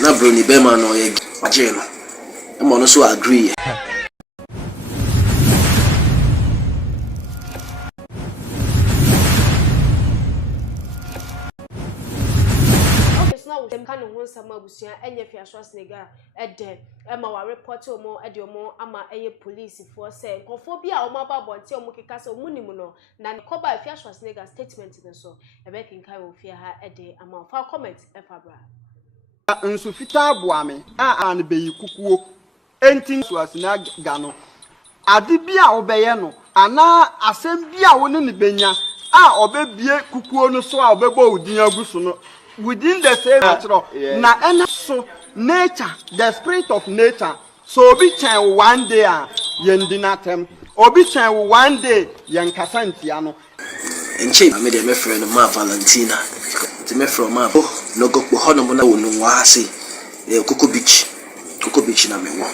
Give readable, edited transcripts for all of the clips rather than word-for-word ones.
na broni bema no ye agye no e mo no so agree Kan ho nsama abusua enye Afia Shwarznegger ede ma wa report omo ede omo ama eye police for say nkofo bi a omo ababonte omo keka say omo nimu no na koba Afia Shwarznegger statement ne so ebe kinkai wo fia ha ede ama fa comment e fa bra nso fita aboame a an beyi kukuo enti Shwarznegger no ade bi a obeye no ana asem bi a wo ne benya a obebie kukuo no so a obebo odin aguso no within the same natural na ena so nature the spirit of nature so obi chen one day a yendinatem obi chen one day yenkasantia no enche me de me friend ma Valentina ti me from ma no go po hono na wonu wa ase Coco beach na me wo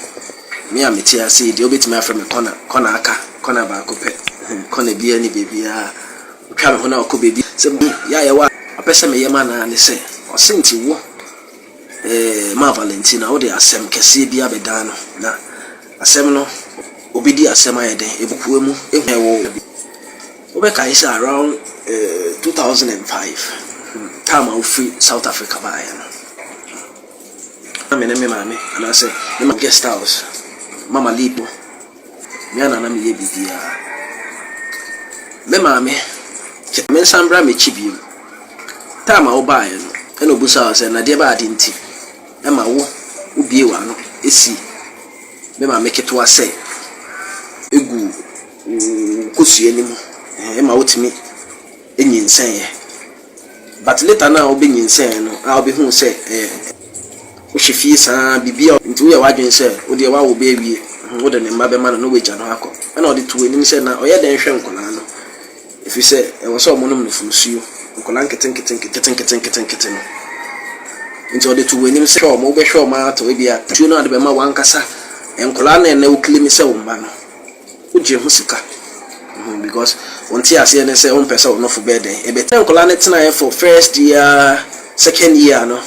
me ameti ase de obeti me afre me kona aka ba ko pe kona bia ni bebia twa me ho na ko bebi se ya wa apese me yema na ne se o senti wo ma Valentina o de asem kese bia bedan no na asem no obidi asem ayede ebukuwe mu ewo obeka is around 2005 time I free South Africa by no me mama and I say me guest house mama lipo me ana na me ye bibia me mama me sambra me chibiem time I buy no e no busa say na de ba ade nti e ma wo ubie wa no esi me mama keto say egu kosue ni mu e ma wotimi enyinsen ye but later now obi nyinsen no a obi hu say wo hwefie saa bibia nti wo ye wadwen say wo de wa wo be awie wo de ne mba be ma no weja no akọ na wo de to enim say na oye den hwe nkona no if you say e wo so mo no mfusuo nkona nketen no nti wo de to enim say o mo be hwe o ma to bia tuo no ade be ma wankasa enkola na wo klimi say wo mba no wo je hu sika because one tia say na say one person no for bed e be ten kola net na for first year second year no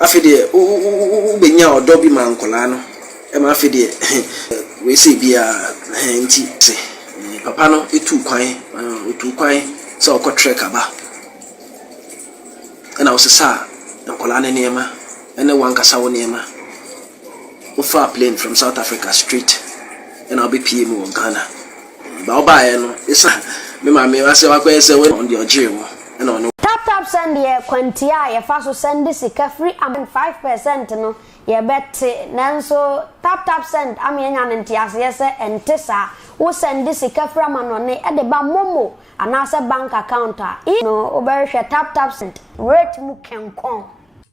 afide u benya odo bi man kola no e ma afide we say bia nti say papa no etu kwan so o ko trek aba na o sesa kola na nema ene wankasa wo nema o fa plane from South Africa straight and I'll be PM of Ghana. Bye no. It's me mama I say wakwa say we on the ogire and on tap send ye kwantia ye fa so send sika free am 5% no ye bet nanso tap send am ye nya ntiase ye se entesa wo send sika free am no ne e de ba momo anase bank account no oberhwe tap send rate mu kenkon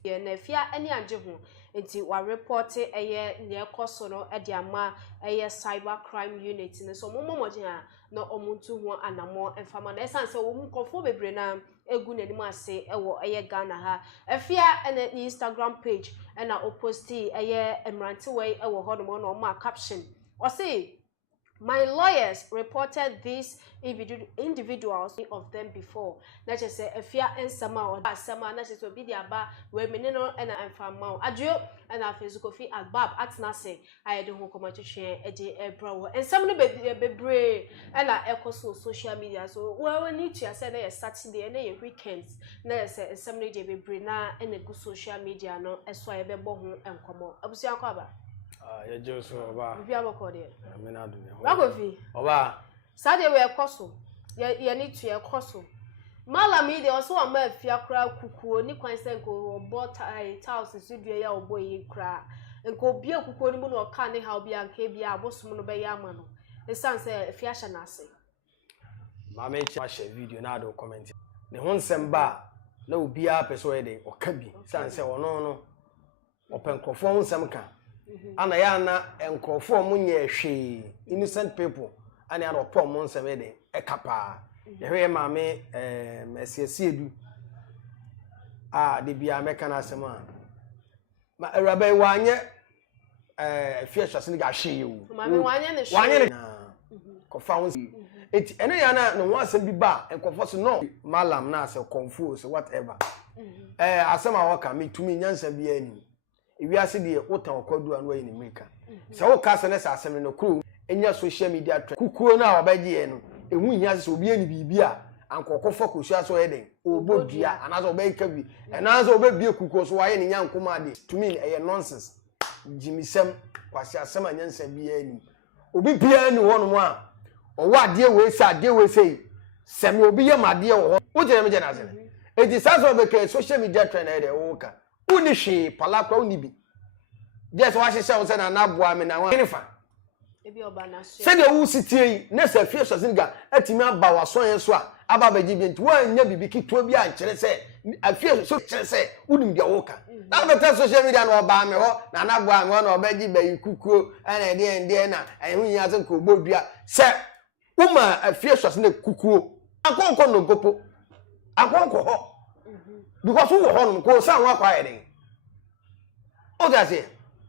ye na Afia ani age ho enti wa report eye ne ekoso no e de ama eye cyber crime unit ne so momo gina na omuntu ho anamo enfama na esanse wo mu kofo bebre na egu nanim ase ewo eye Ghana ha Afia ene Instagram page ena oposti eye emrante way ewo hono no ma caption o say my lawyers reported these individuals of them before. Na just say Afia ensama or asama na just obi dia ba we meneno ena enfama adwo ena Facebook fi agbab atna say ayede ho komachwe eje ebrawo ensam no bebre ena ekoso social media so we need to say na Saturday na weekends na say ensam no je bebre na ena go social media no eso ayebebo ho enkomo abusia kwa ba ya Josu oba. Bia bokode. Amena do me. Wagofi. Oba. Sade we ekoso. Ye need to ekoso. Malami de also ama Afia kra kukuo ni kwan se nko obo tiles studio ya obo yi kra. Nko bia kukuo ni mu no ka ne ha obi anka bia abosom no be ya ama no. Esan se Afia hye na ase. Mama echi ma share video na do comment. Ne ho nsem ba na obi a pese o ye de o ka bi. San se ono no. Openkrofo ho nsem ka. Ana ya na enkrofo munye hwe innocent people ana na opom nsem de ekapa ehwe maame mesiesi edu de bia meka na asem a ma erabe wanye Afia Shwarznegger hwe you maame wanye ne hwe kofa ho eti ene ya na no asem bi ba enkrofo so no malam na ase confuse whatever asem a waka me tumi nyansa bia ni ewiase de wotan okwadu anu ayi ne meka se wo ka se ne asem no kro enya social media trend kukuo na obagye no ehu nya se obi ani bibi a ankokofo kosu aso yeden obodua anazo obeka bi enazo obebie kukuo so waye ne nyankoma de to me eye nonsense jimisem kwasi asem anyansa bia ani obi bia ni wono mu a owa ade we say semi obi ye made wo wo je me je na se edi saso obeka social media trend ede wo ka uni hwe palakwa uni bi yes wa hye wo se na naboa me na wa nifa ebi oba na so se de wo sitie na se Afia Shwarznegger atimi aba waso yen so a aba baji bi nti wa nya bibi kito bi a nkere se Afia so kere se unim de wo ka na beta social media na oba me ho na naboa me ho na obaji bayi kukuo na de na ehun nya se ko bodua se uma Afia Shwarznegger kukuo akonko no gopo akonko ho because wo ho no ko sa nwa kwa yeden o da se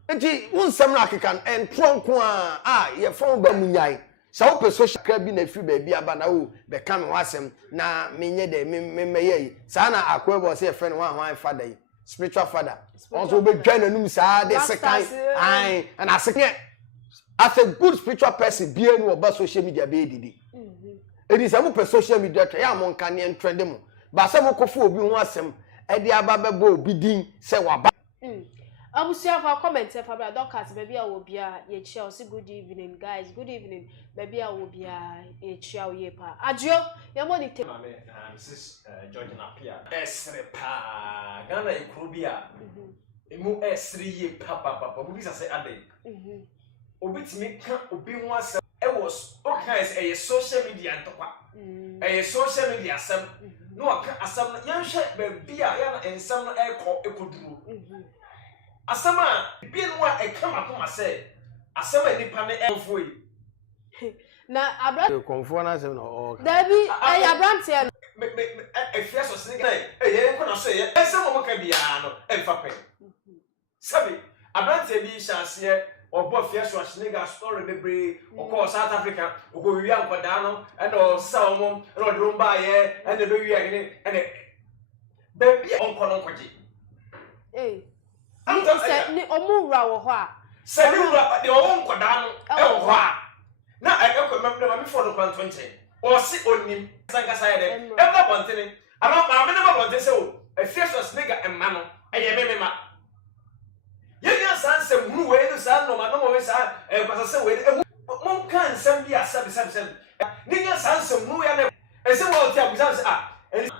enti unsem na kekan en tronko a ye fon ba munyai sa wo pe social ka bi na fi ba bi aba na wo be ka me wasem na menye de meye sa na akwebo se fe no hwan father yi spiritual father also be dwan anum sa de sekan ai and aseke as a good spiritual person bi enu oba social media be didi it is a social media ya mon kan ne trend mu ba se mo kofo obi ho asem e de aba bebo obi din se waba Abusia for comment for brother Docas baby awobia ye chia say good evening guys good evening baby awobia ye chia ye pa ajo ye monitor mame Mrs George Napia esre pa Ghana ekrobia emu esre ye papa mu bisa say ade obitimi ka obi ho asem e was okay say social media ntokwa social media asem no aka asem yan hwe babia ya na ensem no ekoduru asama bienwa ekama say asama nipa ne enfo yi na abra konfo na asem no Dabi abrante Afia Shwarznegger ye nko na so ye ensem mo ka bia no emfa pe sabi abrante bi chance obo Afia Shwarznegger story bebre okọ South Africa okọ wi ankoda no e no sawmo e no de mba ye e de be wi agene e de baby onko no koje ni omura wo ho a se ni wura de onkoda no e wo ho a na ekọ membe me for no kwan 20 o si onim sanga sai de e ba bontene ama ma me na ba bonte se o Afia Shwarznegger emma no e ye memema yenya sanse hunu we no san no ma no we san kwasa se we mon kan sam bi asabe ninya sanse hunu ya na e se wo ti abuza se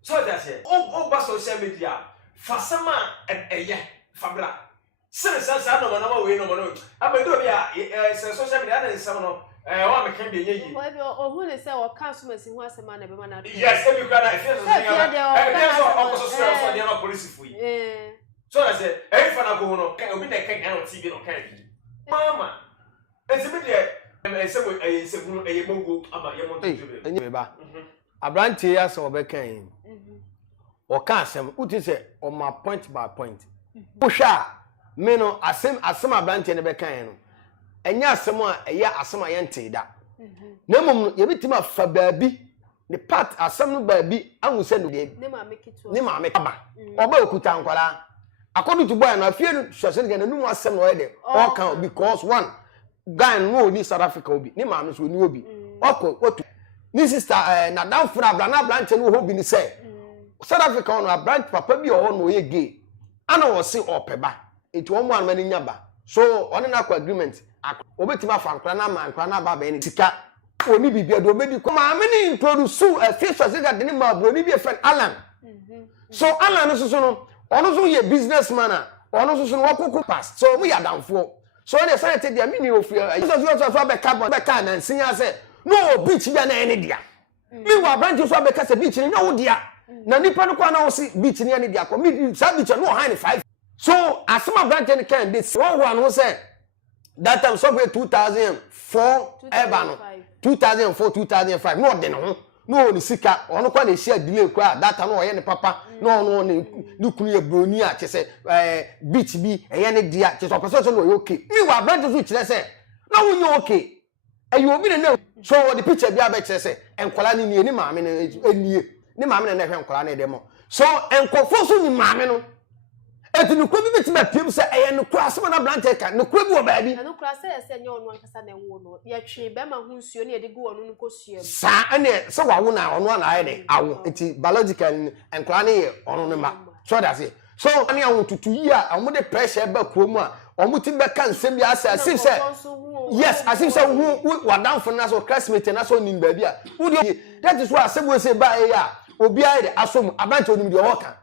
so that say o ba social media fasama eye fabla se sanse no ma no we no ma no abedo bi a social media na nsam no o me kan bi enye yi o hu ne se o customers hu asema na be ma na yes e bi kana Afia Shwarznegger so so dia na police fui so that say every fan go no obi na kan on TV no kan bi mama ezimi de se we se hunu mongo ama ye monto jube enye ba abrante ya so obekan o ka asem uti se o ma point by point o hwa me no asem abrante ne bekan no enya asem a eya asem a ye nteda na mum ye bitima fa baabi the part asem no baabi ahu se no de ne ma me kaba oba okuta nkwala according to boy na Afia Shwarznegger na numu asem no de all can because one guy no ni South Africa obi ne ma me so ni obi otu ni sister na down for na branch no hobi ni say South Africa no branch papa bi o no ye gay ana wo se opeba eti wo mu an mani nyaba so one na kwa agreement obetima fa nkra na ma nkra na baba ni sika oni bibia do obedi ko ma me ni introduce Afia Shwarznegger de ni ma bro ni bi friend Alan so Alan no so no ono so ye businessman a ono so no wakoko pass so mu ya danfo so they say te dia mini ofia so fa be ka na nsinya say no beach bia na ene dia mi wa branch so be ka say beach ni na wo dia na nipa no kwa na wo si beach ni ene dia ko mi sa beach no high 5 so asema branch ni kan this one no say that time so 2004 eba no 2004 2005 no de no no ni sika ono kwa na share delay kwa data no oye ne papa no ni kunu ye broni a chese beach bi eye ne dia chese opeso so no okay mi wa brand so chire se na wo ye okay ayi obi ne so the picture bi aba chire se enkola ni ni maame ne enie ni maame ne hwe enkola ne de mo so enkofo so ni maame no eti no kro bi betima piem se eye no kro asem na branche ka no kro bi wo baabi no kro se nye onu ankasa na enwo no ye twe be ma hu nsuo ne ye de gu onu no kosua sa ene se wawo na onu na aye de awo eti biological enkra ne ye onu ne ma so that say so ani awon tutu yi a omo de pressure ba kurom a omo ti be kan nsem bi asa asif se yes asif se hu wadanfo na so classmate na so nim ba bi a that is why asem we say ba e ya obi aye de asom abranche onim de oka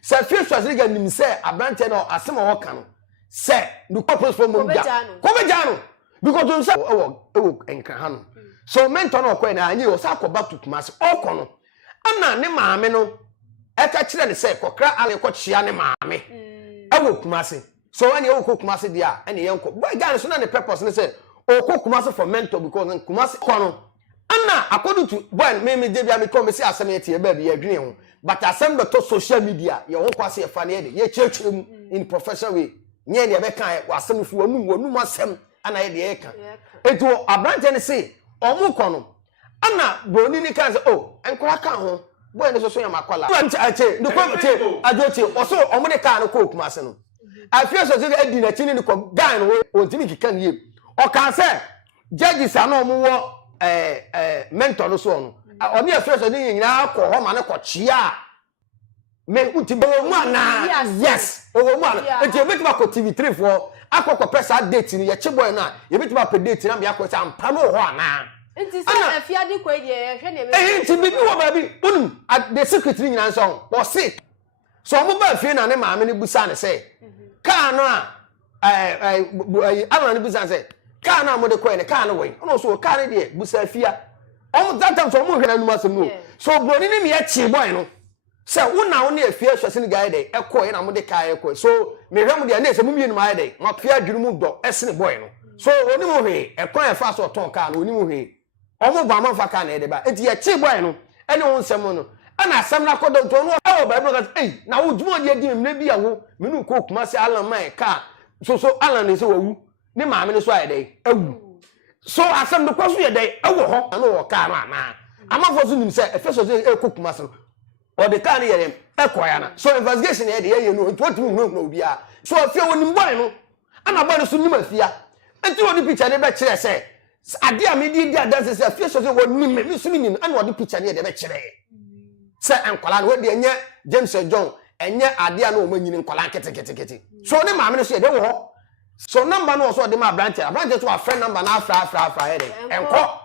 se Afia Shwarznegger nim se abranche na asem oka no se no purpose for mo da ko be jano because on say ewo enkra ha no so mentor no ko na anyi o sa ko back to Kumasi oko no ana ne maame no eka kire ne se kokra ale ko chia ne maame ewo Kumasi so when you go Kumasi dia ene yenko boy guy so na the purpose ne say o ko Kumasi for mentor because Kumasi ko no ana according to boy me dey bia me come say asem ye ba bi adwene ho but asem be to social media ye ho kwase ye fa ne ye chechirem in professional way nye ne be kan wasem fu onum asem ana ye de ye kan eto abrante ne say omu ko no ana broni ni kan say oh enkora kan ho boy ne so ya makwala ache no ko che ajoche oso omu de kan no ko Kumasi no Afia Shwarznegger edi na chini ni ko guy no ontimi kikan yem o kan say judges ana omu wo mentor no so no oni Afia Shwarznegger nyina ko ho ma ne ko chia me utibo mu ana yes o mu ana enti ebetima ko TV3 for akoko pesa date ni ye cheboy na ebetima pe date na me akọ am pa no ho ana enti say Afia di ko ye hwe na enti bibi wo baabi unum the secretary nyina nso o say so mo ba Afia na ne maame ne busa ne say ka no a ne busa say ka na mo de ko ne ka no we no so ka ne de busa Afia that time so mo hwe na numa asem no so broni ne me ye chi boy no se wona wona Afia Shwarznegger de ekọ ye na mo de ka ekọ so me hwe mo de na se mo mienu ma de ma Afia adwuru mu do esene boy no so oni mo hwe ekọ ye fa so ton ka no oni mo hwe omo ba ma fa ka na de ba enti ye chi boy no ene won nsem no ana asem na kodo to no e ba bro ka na wo djumo de di me bi awo me nu ko Kumasi alan man ka so alan ni se wawu ni maame ni so aye de awu so asem no kwaso ye de ewo ho na wo ka no ana amafo so nim se Afia Shwarznegger ko Kumasi o de ka ni ye dem ekoya na so investigation ye de ye no what mu no obi a so Afia wonim boy no ana boy no so nim Afia enti wo di picture de be kire se ade a me di adanse se Afia Shwarznegger wonim me so nim ana wo di picture de be kire se enkwala no we de enye James John enye ade a no o manyini enkwala kete so ne maame no so ye de wo ho so number no so de ma branch so a friend number na afra he de enko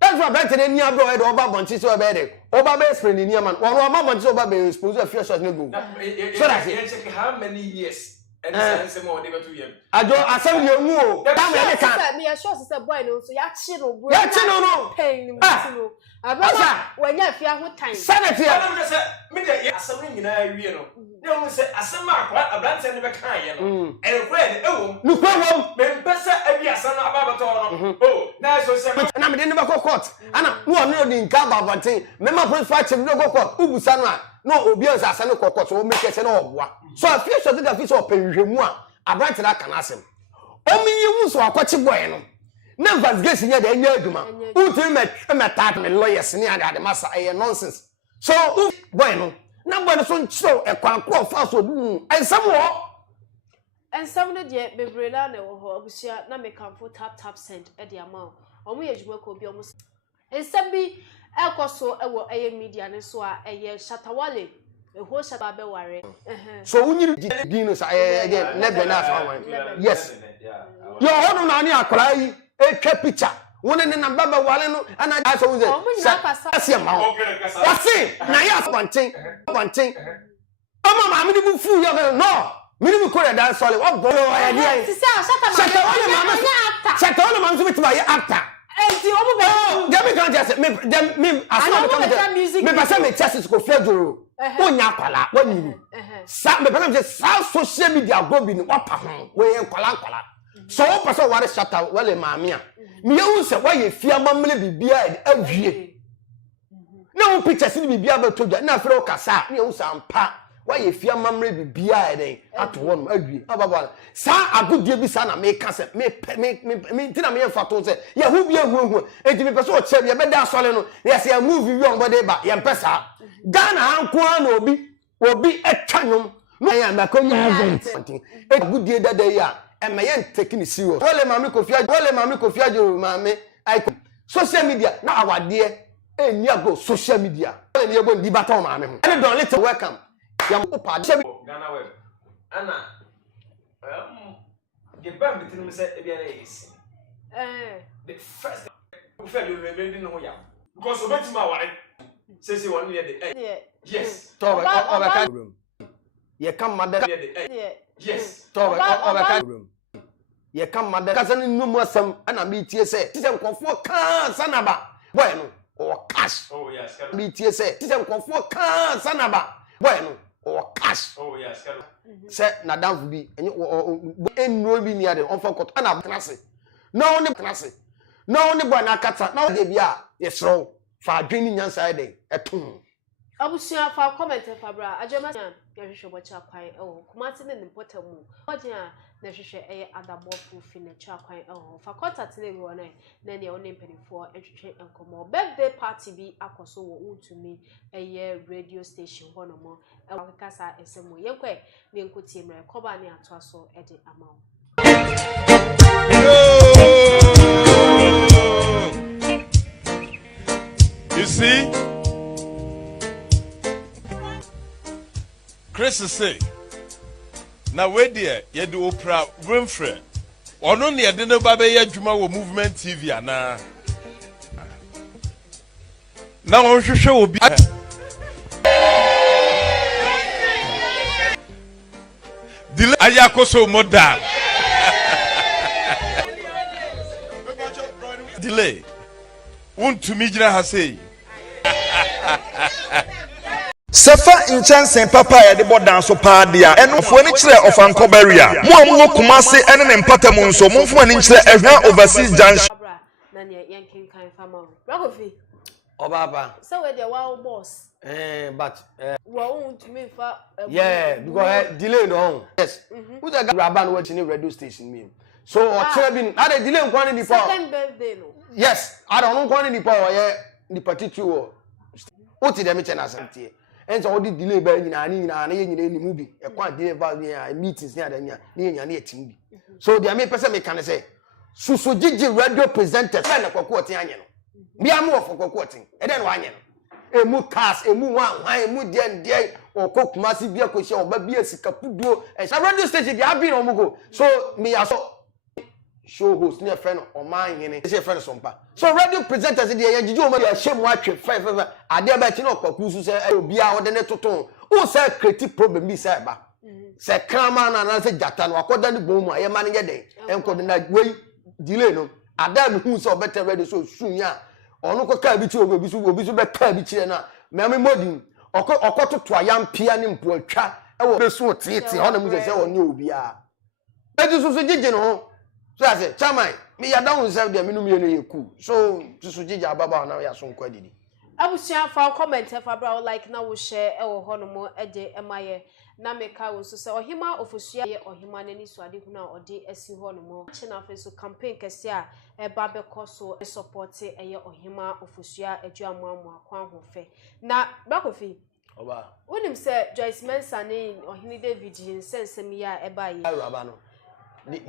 that's why branch de nia bro he de oba bonchi so be de oba be friend ni man one oba bonchi so oba be expose Afia Shwarznegger so that's it check how many years and say more dey to year ajo asem ye hu o that me can me sure say boy no so ya chi no bro ya chi no pain ni no ababa wanya Afia ho time sanity am say me dey asem nyina awie no na won say asem akwa abrante ne be kan ye no e kura de ewo no kwa me pesa abi asem no ababa to no oh na so say na me dey never go court ana no no di nka babante me ma principal chief no go court ubusa no a no obi ansa asem no court so make say no oboa so Afia Shwarznegger fi so penhwemu a abrante na kan asem ominyi hu so akwachi boy no na investigation ye de anya aduma uti me tap me lawyers ni ade masa e nonsense so boy no na boy no so nchiro e kwankro fa so du ensam no de bebrela na wo ho abusia na me kanfo tap send e de ama omo ye djuma ko bi omo ensam bi ekoso ewo eye media ne so a eye shatawale eho shata be ware so unyiri din no sa lebe na fa wan yes yo hono na ani akra yi etwa picture wona ne namba ba wale no ana aso wunze asia ma ho wase na ya bonten mama ma mi bu fu yo no mi mi ko da sole wo bo yo ya dia shata wale mama so bitima ya actor enti omo bo dem kan just me asoma come me pasa me chassis ko fedoro onya kwala wanyini sa me pasa me sa social media go bi ni wapa ho we en kwala so wo pasa ware shata wale maame a me yewu se wa ye fia mamle bibia awie na wo pictures ni bibia ba todwa na afre o kasa na yewu sa ampa wa ye fia mamle bibia eden ato won awie ababa sa agodie bi sa na me kase me tina me fato se ye hu bia hu enti me pesa o che ye be da sole no yes ya movie wi on body ba ye mpesa Ghana anko na obi etwanum no ya na konya event e good day that day ya e me yen taking serious wole mami Kofi Ajo mami I social media na awade e ni ago social media wole ni ebo ndi bata mami ho and don't let welcome ya mo pa Ghana web ana the bam between me say e bia na yes the first we feel you ready no ya because obeti ma ware say one year the yes to room ye come mother yes to room ye come mother kasa ni numu asam ana me tie say ti say nkofo kan sanaba boy no or cash oh yes me tie say ti say nkofo kan sanaba boy no or cash oh yes say na damfo bi enno bi ni ade on fa kot ana klase no ni klase no ni boy na kata na de bia ye sro fa adwini nyansa de etum abusia fa comment fa bra ajema ya hwehwe bocha kwan kumati ne nimpotam mu ogya na hwehwe adabo proof ne cha kwan fa contact ne go na ne one mpanifo hwehwe enkomo birthday party bi akoso wo wontumi radio station hono mo akasa esemu yenkwe ne nkotie mre koba ne ato so de amawo you see Chris say na we there ye do Oprah Winfrey ono ne de no ba be ye adwuma wo movement TV ana na won hwehwe obi delay ayakoso moda delay wontumi gina ha sei Sefa inchansen papa ya de bodan so pa dia eno fo ni kire of ankobaria mo amu Kumasi ene ne mpata mu nso mo mfo ni kire ehwa overseas junction na ne yankin kan fama Ragofi Obaba so we the wow boss but wo wontumi fa yeah because delay no yes who the graba no watching radio station me so o kire bi na the delay nko ni power second birthday no yes I don't know nko ni power ye ni particular o ti dem che na santie enso all the delay ba nyina na ye nyina ni mu bi e kwa delay ba meetings ni adanya ni nyina na etim bi so dia me pese me kan say susu gigi radio presenter say na kwakwo otin anye no bia mo ofo kwakwo otin e den wa anye no emu cast emu wan emu die Kumasi bia ko hye oba bia sikapuduo e radio station dia bi no mugo so me aso show host near friend or mine in a friend sompa. So radio presenters the Yajijo Maria shame watch 5 ade ba ti no kwaku su say obia wo de ne toton who say creative problem bi say ba say krama na say jata no akoda ni bomu aye ma ne den enko na wey delay no ada me hu say better radio so sunya onu ko ka bi ti obi su be ka bi kire na me modin okototo ayampia ni mpo atwa e wo be so tete ho na mu say onye obia edu so gigi no so I say, Chamai, me ya down self there, me no ye cool. So to sujija ababa na ya so nkwa didi. Abusia fa comment fa bra like na wo share e wo hono mo eje emaye na meka wo so se ohima ofusua ye ohima nani so ade hu na ode asi hono mo china fe so campaign kese a e ba be koso support eye ohima ofusua aduamu amu akwan ho fe na Ragofi Oba wonim se Joyce Mensa ne ohini David nsensem ya e ba ye aba no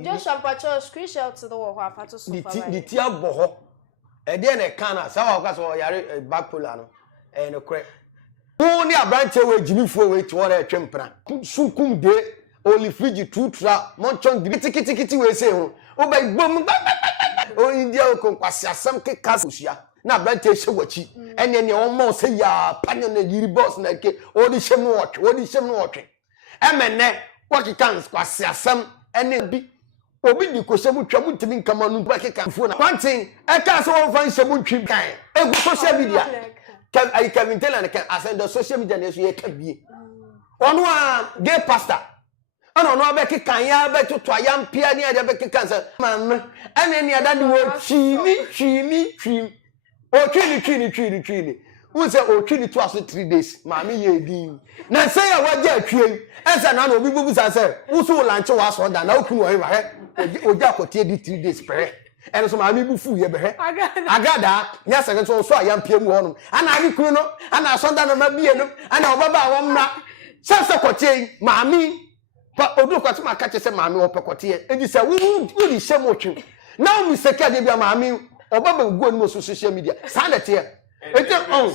just ampacho screenshot to the wall afato so far the tia boho e de na kana sa wa kwa so yare backpolar no no kre who ni abranche we jimifo we ti wona etwempra sukum de only fridge two tra monchon kiti we say ho o ba bom o india o konkwase asam ke kasusia na abranche hye wachi ene ne o mo say ya panyo na yiri boss na ke o di hyem no otwe emene wakikans kwase asam ene bi obi di ko semu twam ntimi nkama nu ba keka fo na kwantin e ka so won fan semu twim kan e go social media can tell and can ascend the social media na so ye ka bie onu a gay pastor ana onu abeki kan ya be toto ayam pia ni ade be keka say man ene ni ada ni wo twimi o twini who say o twini to aso 3 days ma me ye din na say ya waje atwie ensa na obi bubu sa say wo so lanche wa so da na okunu o he oja akotie di 3 days pere ene so ma me bu fu ye be he agada nya so ayam pia mu honum ana abi kunu no ana so da na ma bie no ana obaba awom na Sasa kotie maami pa odu kwati ma kache se maami wo pekotie edi se wo di shemotwe now mi seka de bia maami obaba go ni so social media sa na te eti on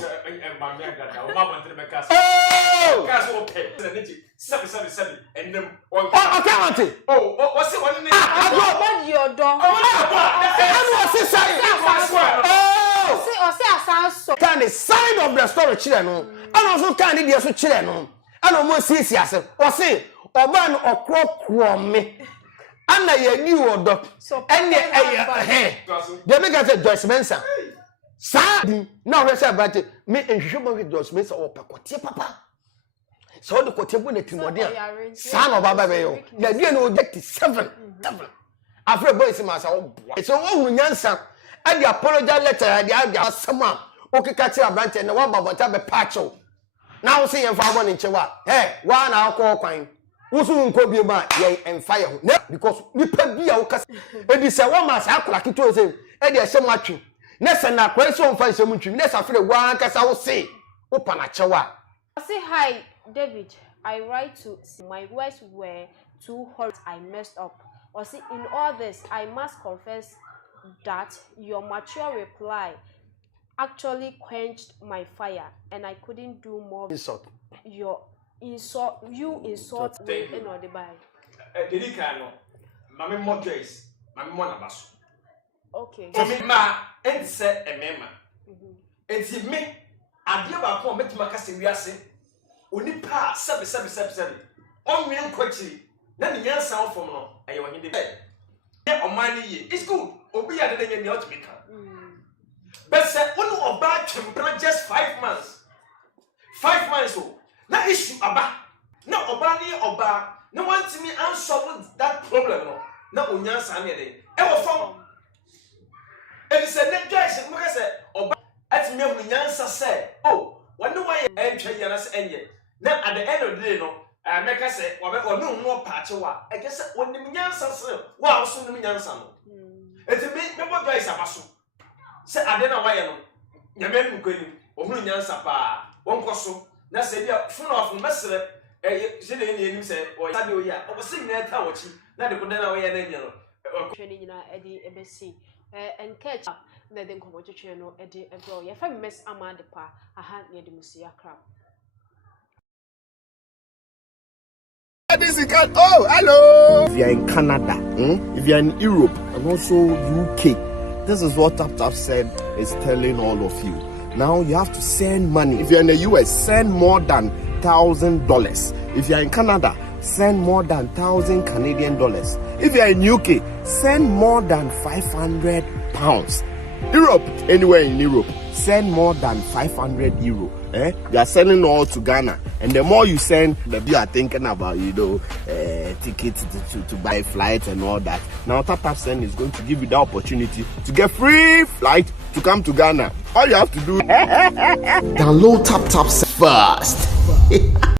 maami agada o ma bantre be kasa okay seven and them okay auntie what's it one name body your dog can the side of the story chile no and also can the so chile no and almost see ase o say oba no okrokro me ana ye ni odo ene they make us Joyce Mensa sad now we say about me enhwehwe Joyce Mensa o pekotie papa so the kotie bu na timode a sa no baba be yo na die no 87 afre boys ma sa wo so wo hu nyansa and the apology letter the asama okeka ti abrante na wa babonta be patcho now say you for one in chewa wa na akọ kwan wusu nko bi ma ye emfa ye ho because nipa bi a wokasa edi se wo ma sa akora kito se e de hye matwe na se na kwai so mfa hye mutwi na sa fere wa kasa wo se wo pa na chewa. Say hi David, I write to my words were too hot, I messed up. Or see, in all this I must confess that your mature reply actually quenched my fire and I couldn't do more. You insult me in or the by. Dedicano, Mammy Modres, Mammy Monabasso. Okay. Ma, and said a mema. It's me, I give a comment to my cousin. We are saying, only pass 7. On real quickly, then the answer from no, and you are in the bed. Yeah, on my knee, it's good. Obi I didn't get the ultimate. But said, one of bad temper just 5 months. 5 months old. Now issue about. No, Obani Oba. No one to me unsolved that problem. No, Unyan Sammy. Ever from. And he said, let Joyce, and I said, Oba, at me, Unyansa said, oh, what do I enter Yanas end yet? Now at the end of the day, no, I make us say, or no more patch. I guess when the Minyansa said, wow, soon the Minyansa. It's a bit, no more Joyce Abasu. Say, I don't know why you Yamen going, or Munyansa pa, one cosso. Na se bia funu of mesre se de ni say o ya de o ya o se na ta wochi na de ko na o ya na nya no training na e di ebesi and catch up na de nkomo twetwe no e di ebro ya fa mess amade pa aha na de musia crap. Oh, hello! If you're in Canada, if you're in Europe, and also UK, this is what TapTap said is telling all of you. Now you have to send money. If you're in the US, send more than $1,000. If you're in Canada, send more than 1,000 Canadian dollars. If you're in UK, send more than £500. Europe, anywhere in Europe, send more than 500 euro. They are sending all to Ghana, and the more you send, the more you are thinking about, tickets to buy flights and all that. Now TapTap Send is going to give you the opportunity to get free flight to come to Ghana. All you have to do, download TapTap Send first.